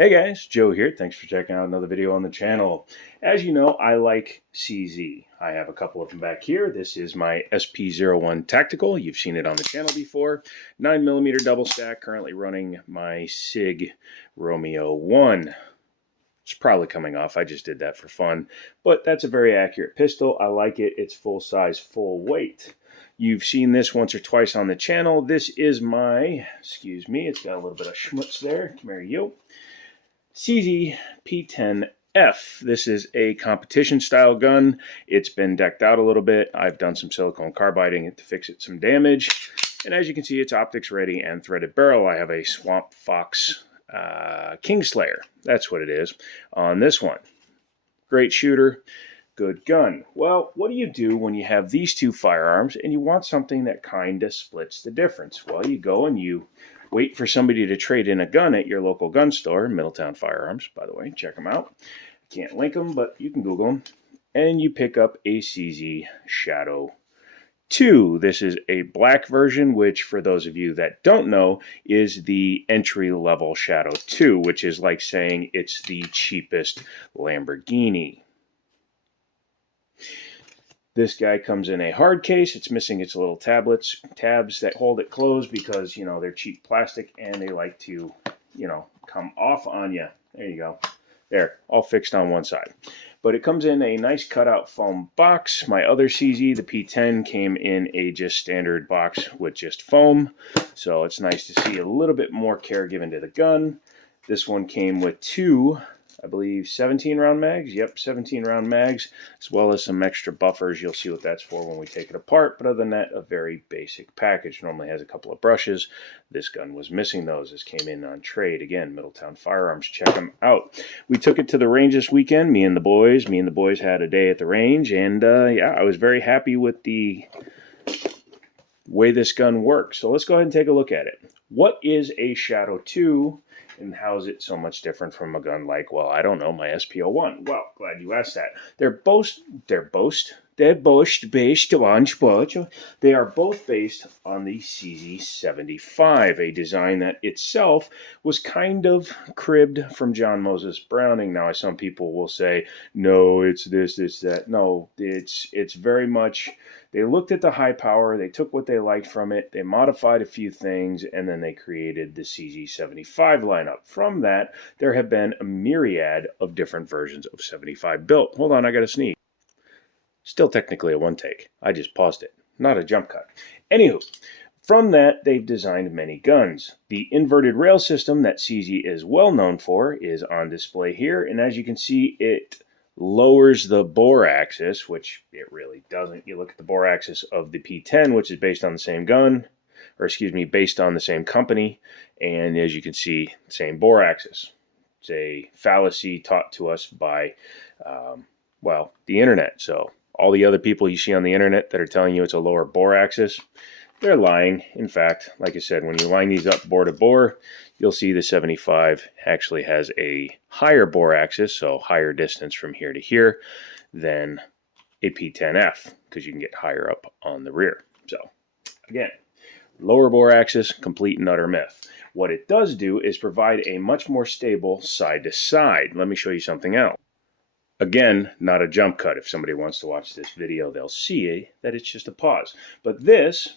Hey guys, Joe here. Thanks for checking out another video on the channel. As you know, I like CZ. I have a couple of them back here. This is my SP01 Tactical. You've seen it on the channel before. 9mm double stack, currently running my SIG Romeo 1. It's probably coming off. I just did that for fun. But that's a very accurate pistol. I like it. It's full size, full weight. You've seen this once or twice on the channel. This is my, excuse me, it's got a little bit of schmutz there. Come here, you. CZ P10F. This is a competition style gun. It's been decked out a little bit. I've done some silicone carbiding to fix it some damage. And as you can see, it's optics ready and threaded barrel. I have a Swamp Fox Kingslayer. That's what it is on this one. Great shooter. Good gun. Well, what do you do when you have these two firearms and you want something that kind of splits the difference? Well, you go and you wait for somebody to trade in a gun at your local gun store, Middletown Firearms, by the way. Check them out. Can't link them, but you can Google them. And you pick up a CZ Shadow 2. This is a black version, which for those of you that don't know, is the entry-level Shadow 2, which is like saying it's the cheapest Lamborghini. This guy comes in a hard case. It's missing its little tabs that hold it closed because, you know, they're cheap plastic and they like to, you know, come off on you. There you go. There, all fixed on one side. But it comes in a nice cutout foam box. My other CZ, the P10, came in a just standard box with just foam. So it's nice to see a little bit more care given to the gun. This one came with two, I believe, 17-round mags. Yep, 17-round mags, as well as some extra buffers. You'll see what that's for when we take it apart. But other than that, a very basic package. Normally has a couple of brushes. This gun was missing those. This came in on trade. Again, Middletown Firearms. Check them out. We took it to the range this weekend, me and the boys. Me and the boys had a day at the range. And, yeah, I was very happy with the way this gun works. So let's go ahead and take a look at it. What is a Shadow 2? And how is it so much different from a gun like, well, I don't know, my SP01? Well, glad you asked that. They are both based on the CZ75, a design that itself was kind of cribbed from John Moses Browning. Now, some people will say, no, it's this, it's that. No, it's very much, they looked at the high power, they took what they liked from it, they modified a few things, and then they created the CZ75 lineup. From that, there have been a myriad of different versions of 75 built. Hold on, I got to sneeze. Still technically a one take. I just paused it. Not a jump cut. Anywho, from that, they've designed many guns. The inverted rail system that CZ is well known for is on display here. And as you can see, it lowers the bore axis, which it really doesn't. You look at the bore axis of the P10, which is based on the same gun, or excuse me, based on the same company. And as you can see, same bore axis. It's a fallacy taught to us by, well, the internet. So all the other people you see on the internet that are telling you it's a lower bore axis, they're lying. In fact, like I said, when you line these up bore to bore, you'll see the 75 actually has a higher bore axis, so higher distance from here to here, than a P10F, because you can get higher up on the rear. So again, lower bore axis, complete and utter myth. What it does do is provide a much more stable side-to-side. Let me show you something else. Again, not a jump cut. If somebody wants to watch this video, they'll see that it's just a pause. But this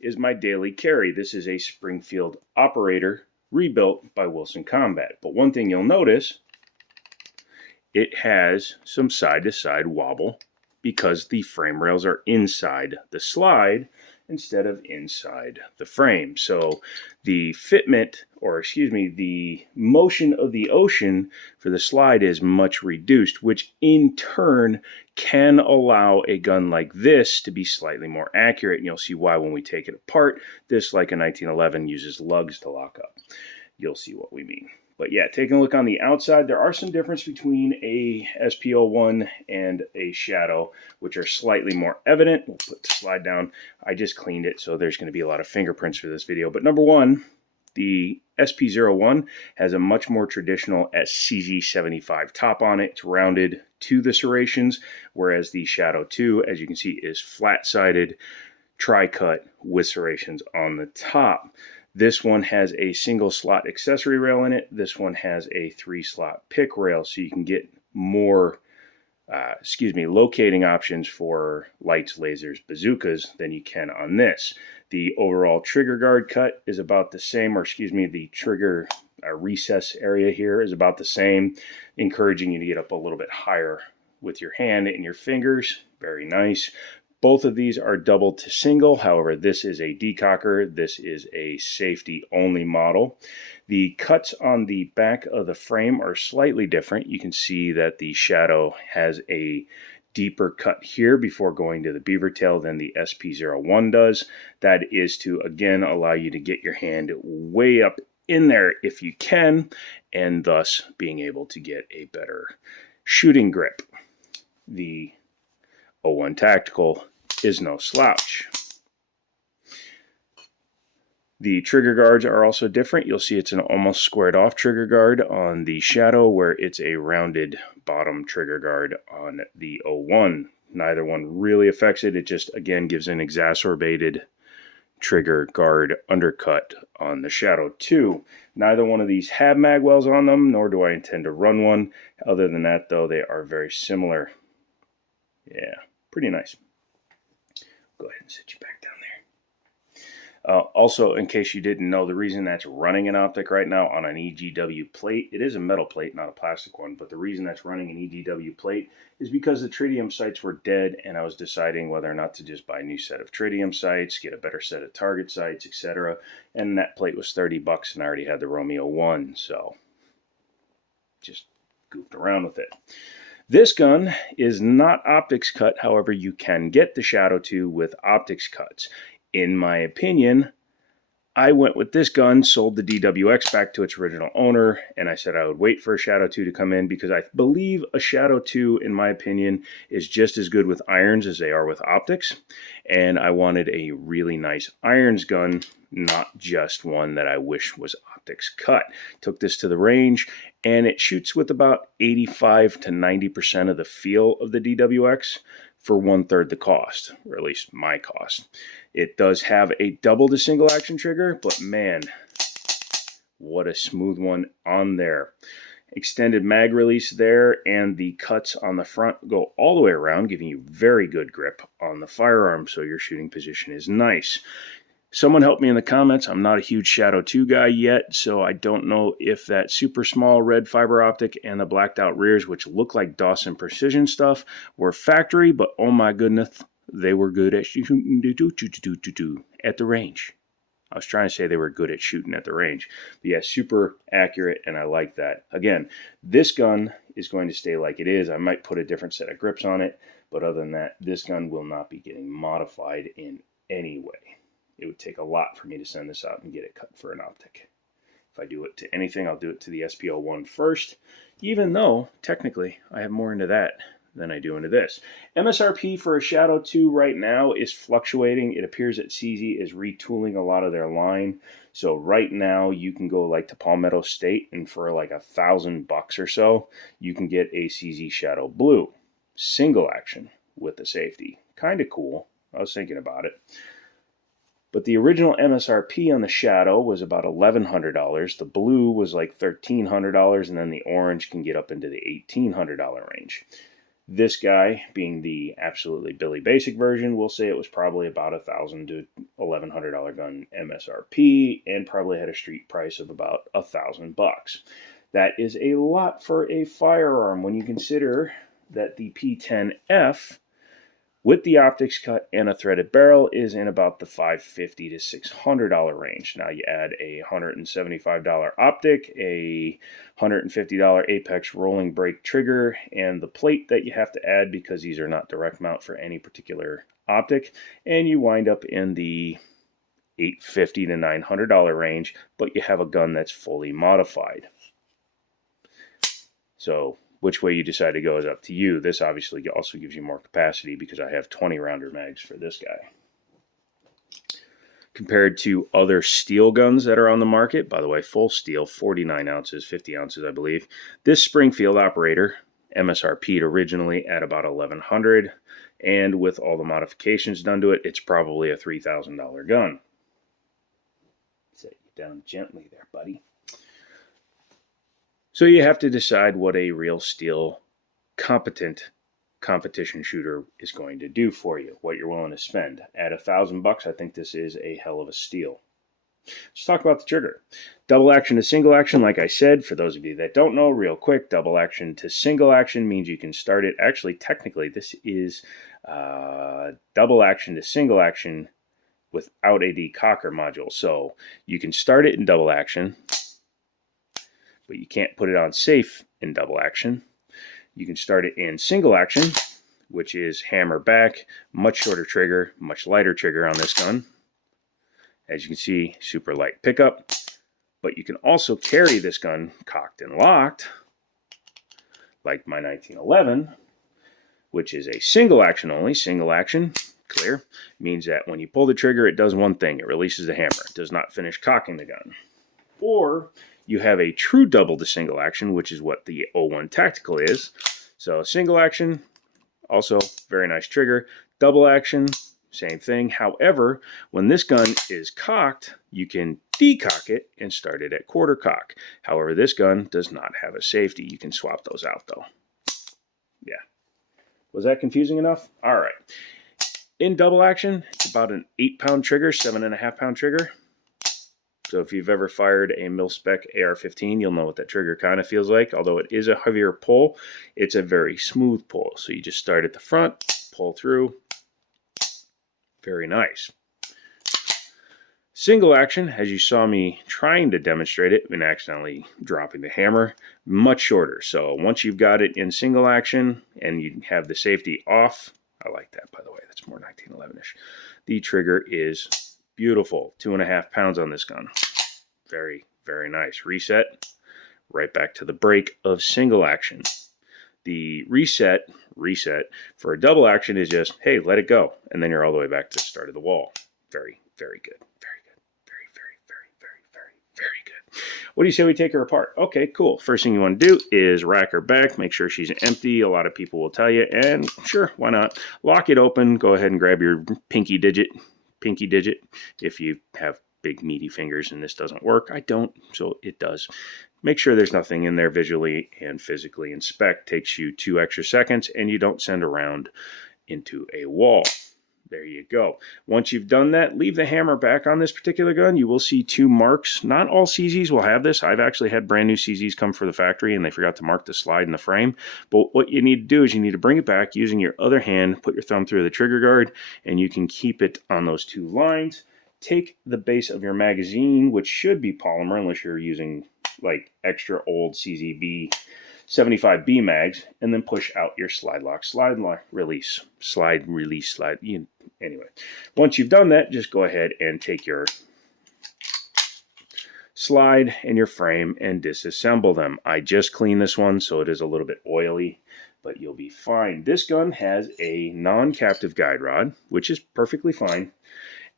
is my daily carry. This is a Springfield Operator rebuilt by Wilson Combat. But one thing you'll notice, it has some side-to-side wobble because the frame rails are inside the slide instead of inside the frame. So the fitment, or excuse me, the motion of the ocean for the slide is much reduced, which in turn can allow a gun like this to be slightly more accurate. And you'll see why when we take it apart. This, like a 1911, uses lugs to lock up. You'll see what we mean. But yeah, taking a look on the outside, there are some difference between a SP01 and a Shadow, which are slightly more evident. We'll put the slide down. I just cleaned it, so there's going to be a lot of fingerprints for this video. But number one, the SP01 has a much more traditional CZ75 top on it. It's rounded to the serrations, whereas the Shadow 2, as you can see, is flat-sided, tri-cut with serrations on the top. This one has a single slot accessory rail in it. This one has a 3-slot pick rail, so you can get more locating options for lights, lasers, bazookas than you can on this. The overall trigger guard cut is about the same, or the trigger recess area here is about the same, encouraging you to get up a little bit higher with your hand and your fingers. Very nice. Both of these are double to single. However, this is a decocker. This is a safety only model. The cuts on the back of the frame are slightly different. You can see that the Shadow has a deeper cut here before going to the beaver tail than the SP01 does. That is to, again, allow you to get your hand way up in there if you can, and thus being able to get a better shooting grip. The 01 Tactical is no slouch. The trigger guards are also different. You'll see it's an almost squared off trigger guard on the Shadow, where it's a rounded bottom trigger guard on the 01. Neither one really affects it. It just, again, gives an exacerbated trigger guard undercut on the Shadow 2. Neither one of these have magwells on them, nor do I intend to run one. Other than that, though, they are very similar. Yeah, pretty nice. Go ahead and sit you back down there. Also, in case you didn't know, the reason that's running an optic right now on an EGW plate, it is a metal plate, not a plastic one, but the reason that's running an EGW plate is because the tritium sights were dead, and I was deciding whether or not to just buy a new set of tritium sights, get a better set of target sights, etc. And that plate was $30, and I already had the Romeo 1, so just goofed around with it. This gun is not optics cut, however, you can get the Shadow 2 with optics cuts. In my opinion, I went with this gun, sold the DWX back to its original owner, and I said I would wait for a Shadow 2 to come in because I believe a Shadow 2, in my opinion, is just as good with irons as they are with optics. And I wanted a really nice irons gun, not just one that I wish was optics cut. Took this to the range, and it shoots with about 85 to 90% of the feel of the DWX for 1/3 the cost, or at least my cost. It does have a double to single action trigger, but man, what a smooth one on there. Extended mag release there, and the cuts on the front go all the way around, giving you very good grip on the firearm, so your shooting position is nice. Someone help me in the comments. I'm not a huge Shadow 2 guy yet, so I don't know if that super small red fiber optic and the blacked out rears, which look like Dawson Precision stuff, were factory, but oh my goodness, they were good at shooting at the range. I was trying to say they were good at shooting at the range. But yeah, super accurate, and I like that. Again, this gun is going to stay like it is. I might put a different set of grips on it, but other than that, this gun will not be getting modified in any way. It would take a lot for me to send this out and get it cut for an optic. If I do it to anything, I'll do it to the SP01 first, even though, technically, I have more into that than I do into this. MSRP for a Shadow 2 right now is fluctuating. It appears that CZ is retooling a lot of their line. So right now, you can go like to Palmetto State, and for like $1,000 or so, you can get a CZ Shadow Blue. Single action with the safety. Kind of cool. I was thinking about it. But the original MSRP on the Shadow was about $1,100. The blue was like $1,300, and then the orange can get up into the $1,800 range. This guy, being the absolutely Billy Basic version, we'll say it was probably about $1,000 to $1,100 gun MSRP, and probably had a street price of about $1,000. That is a lot for a firearm when you consider that the P10F with the optics cut and a threaded barrel is in about the $550 to $600 range. Now you add a $175 optic, a $150 Apex rolling brake trigger, and the plate that you have to add because these are not direct mount for any particular optic, and you wind up in the $850 to $900 range, but you have a gun that's fully modified. So which way you decide to go is up to you. This obviously also gives you more capacity because I have 20 rounder mags for this guy. Compared to other steel guns that are on the market, by the way, full steel, 49 ounces, 50 ounces, I believe. This Springfield Operator, MSRP'd originally at about $1,100, and with all the modifications done to it, it's probably a $3,000 gun. So down gently there, buddy. So you have to decide what a real steel competent competition shooter is going to do for you, what you're willing to spend. At $1,000, I think this is a hell of a steal. Let's talk about the trigger. Double action to single action, like I said, for those of you that don't know, real quick, double action to single action means you can start it. Actually, technically, this is double action to single action without a decocker module. So you can start it in double action, but you can't put it on safe in double action. You can start it in single action, which is hammer back, much shorter trigger, much lighter trigger on this gun. As you can see, super light pickup, but you can also carry this gun cocked and locked, like my 1911, which is a single action only. Single action, clear, means that when you pull the trigger, it does one thing. It releases the hammer. It does not finish cocking the gun. Or you have a true double to single action, which is what the 01 Tactical is. So single action, also very nice trigger. Double action, same thing. However, when this gun is cocked, you can decock it and start it at quarter cock. However, this gun does not have a safety. You can swap those out though. Yeah. Was that confusing enough? All right. In double action, it's about an 8-pound trigger, 7.5-pound trigger. So if you've ever fired a mil-spec AR-15, you'll know what that trigger kind of feels like. Although it is a heavier pull, it's a very smooth pull. So you just start at the front, pull through. Very nice. Single action, as you saw me trying to demonstrate it and accidentally dropping the hammer, much shorter. So once you've got it in single action and you have the safety off, I like that, by the way, that's more 1911-ish. The trigger is beautiful. 2.5 pounds on this gun. Very, very nice. Reset, right back to the break of single action. The reset for a double action is just, hey, let it go. And then you're all the way back to the start of the wall. Very, very good. Very good. Very, very, very, very, very, very good. What do you say we take her apart? Okay, cool. First thing you want to do is rack her back. Make sure she's empty. A lot of people will tell you. And sure, why not? Lock it open. Go ahead and grab your pinky digit if you have big meaty fingers and this doesn't work. I don't, so it does. Make sure there's nothing in there visually and physically inspect. Takes you 2 extra seconds and you don't send a round into a wall. There you go. Once you've done that, leave the hammer back on this particular gun. You will see 2 marks. Not all CZs will have this. I've actually had brand new CZs come for the factory and they forgot to mark the slide in the frame. But what you need to do is you need to bring it back using your other hand, put your thumb through the trigger guard, and you can keep it on those 2 lines. Take the base of your magazine, which should be polymer unless you're using like extra old CZB 75B mags, and then push out your slide lock, release. Anyway, once you've done that, just go ahead and take your slide and your frame and disassemble them. I just cleaned this one, so it is a little bit oily, but you'll be fine. This gun has a non-captive guide rod, which is perfectly fine.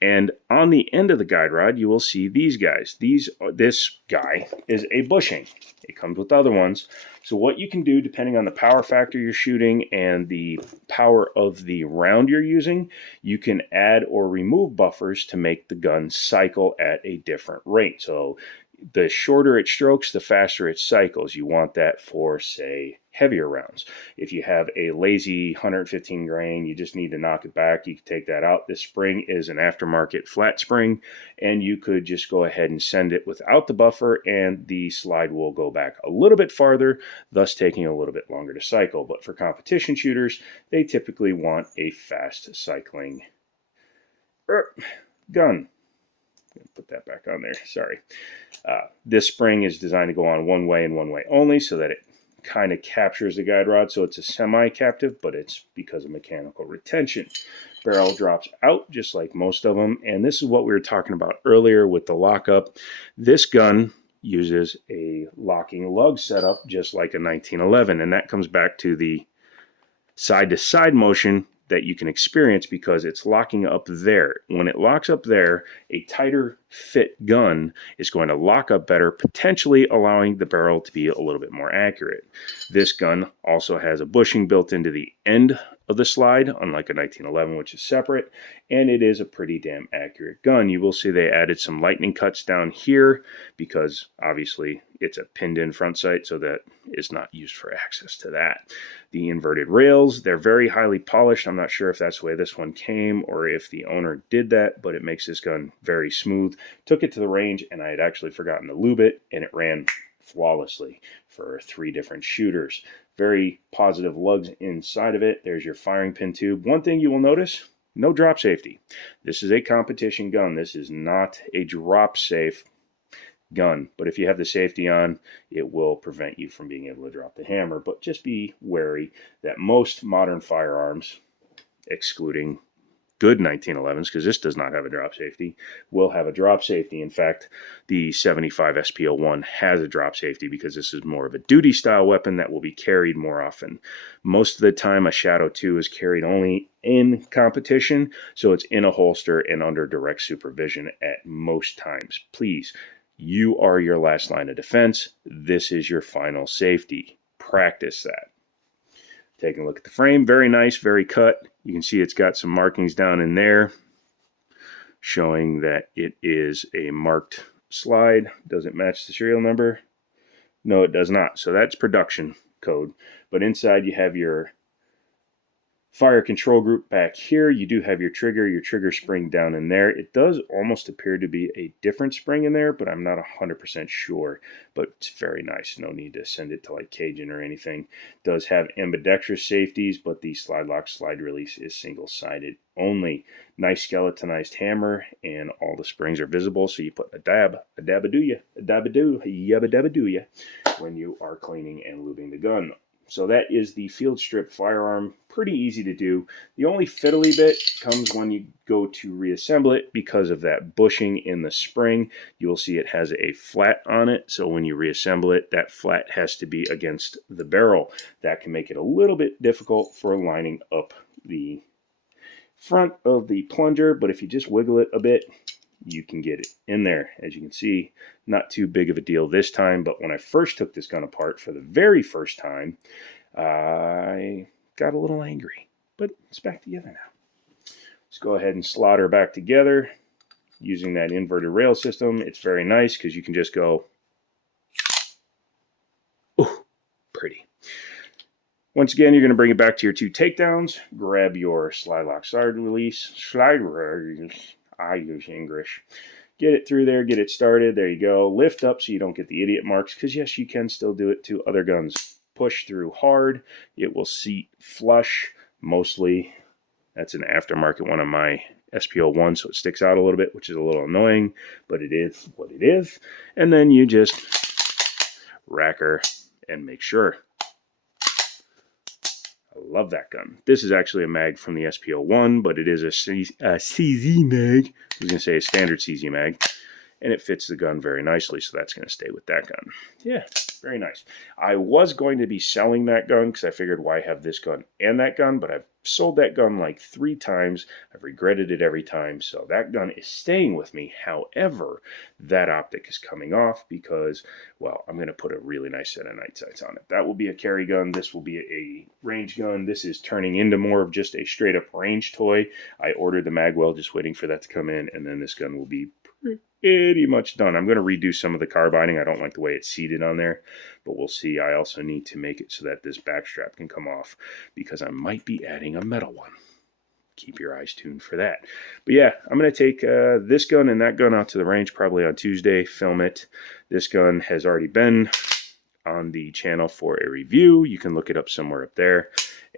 And on the end of the guide rod, you will see these guys. This guy is a bushing. It comes with other ones. So what you can do, depending on the power factor you're shooting and the power of the round you're using, you can add or remove buffers to make the gun cycle at a different rate. So the shorter it strokes, the faster it cycles. You want that for, say, heavier rounds. If you have a lazy 115 grain, you just need to knock it back, you can take that out. This spring is an aftermarket flat spring, and you could just go ahead and send it without the buffer, and the slide will go back a little bit farther, thus taking a little bit longer to cycle. But for competition shooters, they typically want a fast cycling gun. Put that back on there, sorry. This spring is designed to go on one way and one way only, so that it kind of captures the guide rod, so it's a semi-captive, but it's because of mechanical retention. Barrel drops out just like most of them, and this is what we were talking about earlier with the lockup. This gun uses a locking lug setup just like a 1911, and that comes back to the side-to-side motion that you can experience because it's locking up there. When it locks up there, a tighter fit gun is going to lock up better, potentially allowing the barrel to be a little bit more accurate. This gun also has a bushing built into the end of the slide, unlike a 1911, which is separate, and it is a pretty damn accurate gun. You will see they added some lightning cuts down here because obviously it's a pinned-in front sight, so that is not used for access to that. The inverted rails, they're very highly polished. I'm not sure if that's the way this one came or if the owner did that, but it makes this gun very smooth. Took it to the range, and I had actually forgotten to lube it, and it ran flawlessly for 3 different shooters. Very positive lugs inside of it. There's your firing pin tube. One thing you will notice, no drop safety. This is a competition gun. This is not a drop safe gun, but if you have the safety on, it will prevent you from being able to drop the hammer. But just be wary that most modern firearms, excluding good 1911s, because this does not have a drop safety, will have a drop safety. In fact, the 75 SP01 has a drop safety because this is more of a duty style weapon that will be carried more often. Most of the time, a Shadow 2 is carried only in competition, so it's in a holster and under direct supervision at most times. Please, you are your last line of defense. This is your final safety. Practice that. Taking a look at the frame, very nice, very cut. You can see it's got some markings down in there showing that it is a marked slide. Does it match the serial number? No, it does not. So that's production code. But inside you have your fire control group back here. You do have your trigger spring down in there. It does almost appear to be a different spring in there, but I'm not 100% sure. But it's very nice. No need to send it to like Cajun or anything. It does have ambidextrous safeties, but the slide lock, slide release is single-sided only. Nice skeletonized hammer, and all the springs are visible. So you put a dab-a-do-ya, a dab-a-do, yabba-dabba-do-ya when you are cleaning and lubing the gun. So that is the field strip firearm. Pretty easy to do. The only fiddly bit comes when you go to reassemble it because of that bushing in the spring. You will see it has a flat on it. So when you reassemble it, that flat has to be against the barrel. That can make it a little bit difficult for lining up the front of the plunger. But if you just wiggle it a bit, you can get it in there. As you can see, not too big of a deal this time, but when I first took this gun apart for the very first time, I got a little angry, but it's back together now. Let's go ahead and slot her back together using that inverted rail system. It's very nice because you can just go, ooh, pretty. Once again, you're going to bring it back to your 2 takedowns, grab your slide lock, slide release, I use English. Get it through there, get it started. There you go. Lift up so you don't get the idiot marks, because yes, you can still do it to other guns. Push through hard. It will seat flush. Mostly, that's an aftermarket one of my SP01, so it sticks out a little bit, which is a little annoying, but it is what it is. And then you just rack her and make sure. Love that gun. This is actually a mag from the SP01, but it is a CZ mag. I was going to say a standard CZ mag, and it fits the gun very nicely, so that's going to stay with that gun. Yeah, very nice. I was going to be selling that gun because I figured why have this gun and that gun, but I've sold that gun like 3 times. I've regretted it every time, so that gun is staying with me. However, that optic is coming off because, well, I'm going to put a really nice set of night sights on it. That will be a carry gun. This will be a range gun. This is turning into more of just a straight up range toy. I ordered the magwell, just waiting for that to come in, and then this gun will be pretty much done. I'm going to redo some of the carbining. I don't like the way it's seated on there, but we'll see. I also need to make it so that this back strap can come off because I might be adding a metal one. Keep your eyes tuned for that. But yeah, I'm going to take this gun and that gun out to the range probably on Tuesday, film it. This gun has already been on the channel for a review. You can look it up somewhere up there,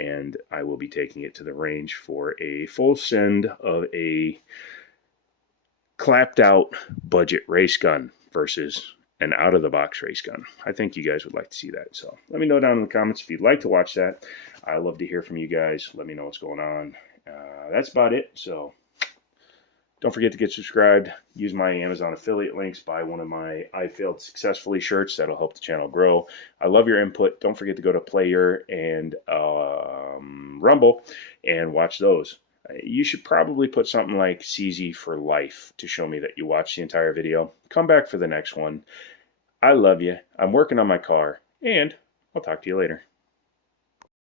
and I will be taking it to the range for a full send of a clapped out budget race gun versus an out-of-the-box race gun. I think you guys would like to see that. So let me know down in the comments if you'd like to watch that. I love to hear from you guys. Let me know what's going on. That's about it. So don't forget to get subscribed. Use my Amazon affiliate links. Buy one of my I Failed Successfully shirts. That'll help the channel grow. I love your input. Don't forget to go to Player and Rumble and watch those. You should probably put something like CZ for life to show me that you watched the entire video. Come back for the next one. I love you. I'm working on my car, and I'll talk to you later.